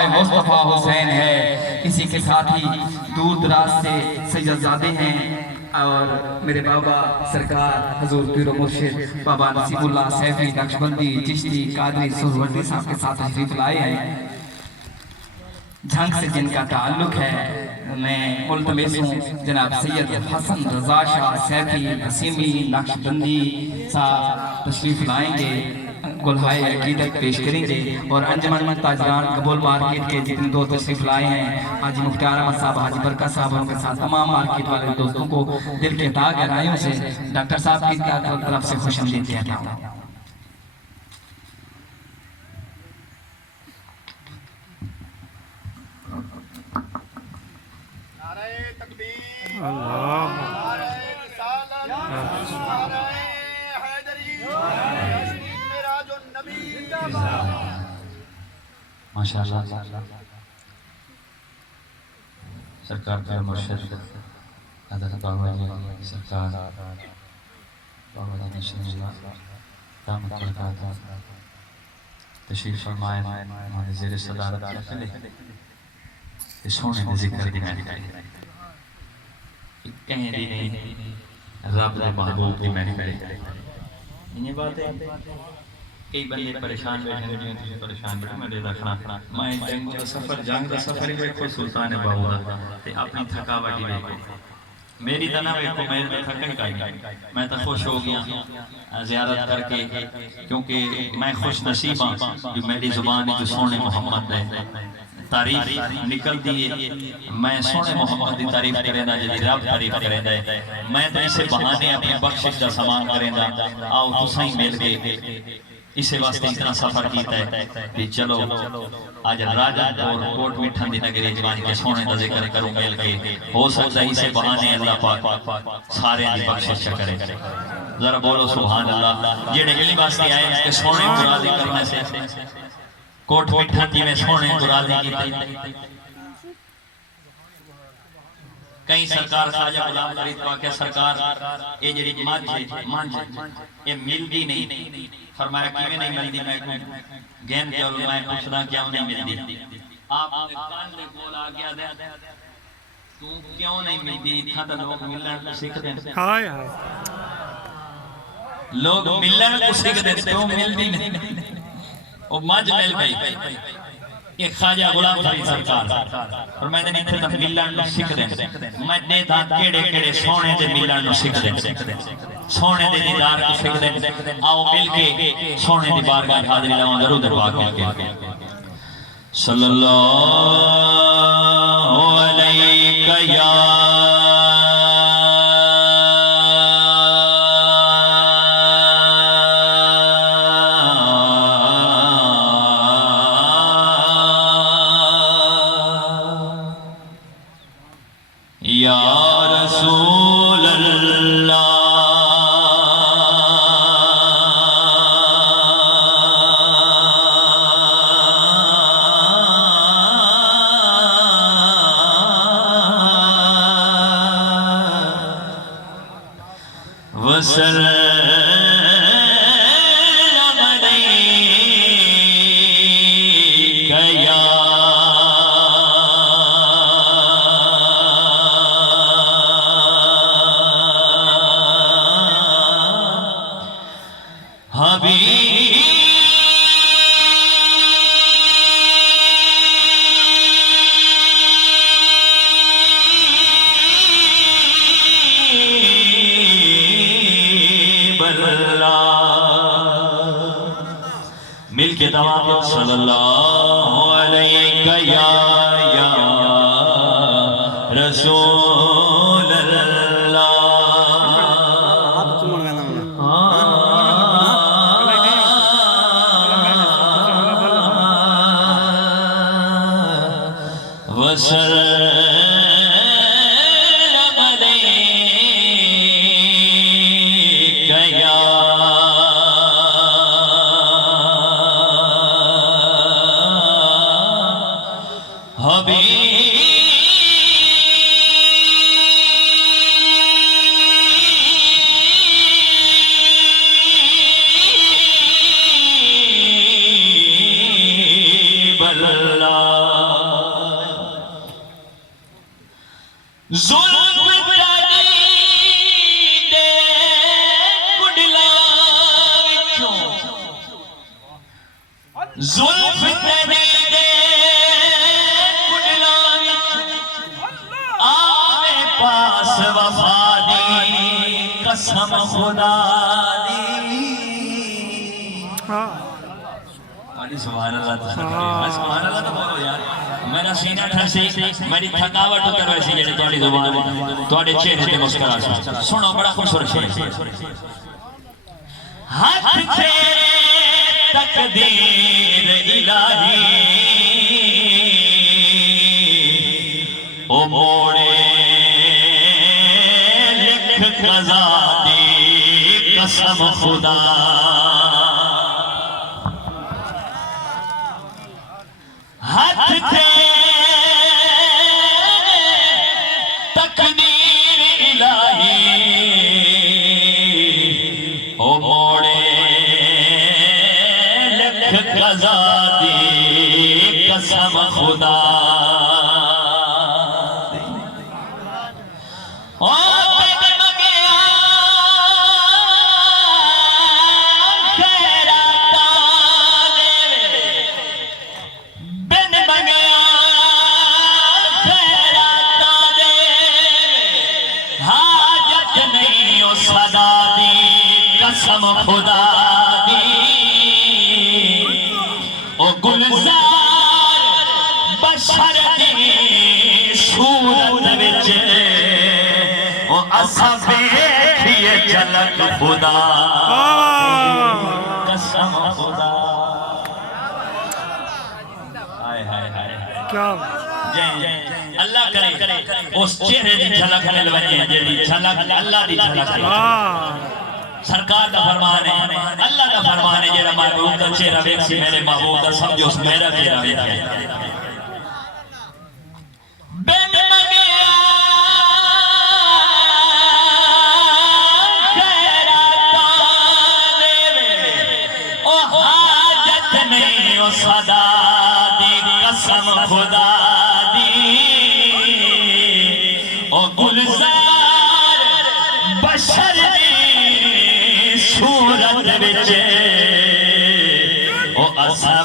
ہے مصطفیٰ حسین ہے، اسی کے ساتھ ہی دور دراز سے سیدزادے ہیں اور میرے بابا سرکار حضور پیر و مرشد بابا نصیب اللہ سیفی نقشبندی چشتی قادری سہروردی صاحب کے ساتھ تشریف لائے ہیں۔ جھنگ سے جن کا تعلق ہے، میں ملتمس ہوں جناب سید حسن رضا شاہ سیفی نسیمی نقشبندی صاحب تشریف لائیں گے، گلہائے عقیدت پیش کریں گے، اور انجمن تاجران قبول مارکیٹ کے جتنے دوست تشریف لائے ہیں، حاجی مختار احمد صاحب، حاجی برکت صاحب، ان کے ساتھ تمام مارکیٹ والے دوستوں کو دل کے تہ گہرائیوں سے ڈاکٹر صاحب کی طرف سے خوش آمدید کہتا ہوں۔ ماشاءاللہ سرکار پیر مرشد حضرت بابا جی سرکار بابا جی نشین اللہ رحمت اللہ تشریف فرمائے ہمارے زیر صدارت پہلے اس سونے میں ذکر دی میں کہیں دی نہیں رب دے محبوب دی میں یہ بات ہے کئی بندے پریشان بیٹھے ہیں، جو پریشان بیٹھے میں دے رکھنا میں جنگ دا سفر ہی بیکھو سلطان باہو دا تے اپنی تھکاوٹی بیکھو میری تا نہ بیکھو میں تا تھکا ہی کائی میں تا خوش ہو گیا زیارت کر کے کیونکہ میں خوش نصیب ہوں جو میری زبان جو سونے محمد ہے تعریف نکل دیئے میں سونے محمد دی تعریف کریں دا جدی رب تعریف کریں دا میں تو اسے بہانے اپنی بخشش دا سامان کریں دا آؤ تسائیں مل کے اسے واسطے اتنا سفر کیتا ہے کہ چلو آج راجہ اور کوٹ مٹھن دی نگری جوان کے سونے دا ذکر کروں مل کے ہو سکتا ہے اسے بہانے اللہ پاک سارے دی بخشش کرے ذرا بولو سبحان اللہ جیڑے علم واسطے آئے ہیں کہ سونے کو راضی کرنے سے کوٹ مٹھن دی میں سونے کو راضی کیتا ہے کئی سرکار خواجہ غلام فرید پاکہ سرکار یہ جڑی مانج یہ مل دی نہیں فرمایا کیویں نہیں مل دی میں گین کے علماء پوچھنا کیا نہیں مل دی آپ نے کان دے بول آ گیا دے تو کیوں نہیں مل دی تھا تو لوگ ملن کو سکھ دیں لوگ ملن کو سکھ دیں تو مل دی نہیں وہ مانج مل گئی ایک خواجہ غلام فرید سرکار اور میں نے اتنے تک ملن کو سکھ دیں میں دیتا کیڑے کیڑے سونے دے ملن کو سکھ دیں سونے دے دیدار کو سکھ دیں آؤ مل کے سونے دی بارگاہ حاضری لوں درود پاک مل کے صلی اللہ علیہ یا رسول اللہ وسلم علیک یا مل کے دوام صلی اللہ علیہ یا رسول اللہ وسلم علیک یا حبیب اللہ زلف تڑی دے کڈلا وچوں زلف تڑی دے کڈلا وچوں آوے پاس وفا دی قسم خدا دی سبحان اللہ سبحان اللہ تو بولو یار میرا سینہ ٹھسی میری تھکاوٹ اتر ویسی جڑی تواڈی زبان تواڈے چہرے تے مسکراہٹ سنو بڑا خوبصورت شعر ہاتھ تیرے تقدیر الہی او موڑے لکھ قضا دی قسم خدا ہاتھ تیرے تقدیر الہی او موڑے لکھ قضا دی قسم خدا قسم خدا دی او گلزار بشر دی صورت وچ او اساں ویکھیے جھلک خدا قسم خدا ہائے ہائے ہائے کیا اللہ کرے اس چہرے دی جھلک مل ونجے جڑی جھلک اللہ دی جھلک سرکار دا فرمان ہے اللہ دا فرمان ہے جیرا محبوب دا چہرہ ویک سی میرے محبوب دا سمجھو اس میرا چہرہ ویک ہے بن مگیا خیراتا دیوے او حاجت نہیں او صدا دی قسم خدا دی او گلزار بشر دی صورت وچ او اساں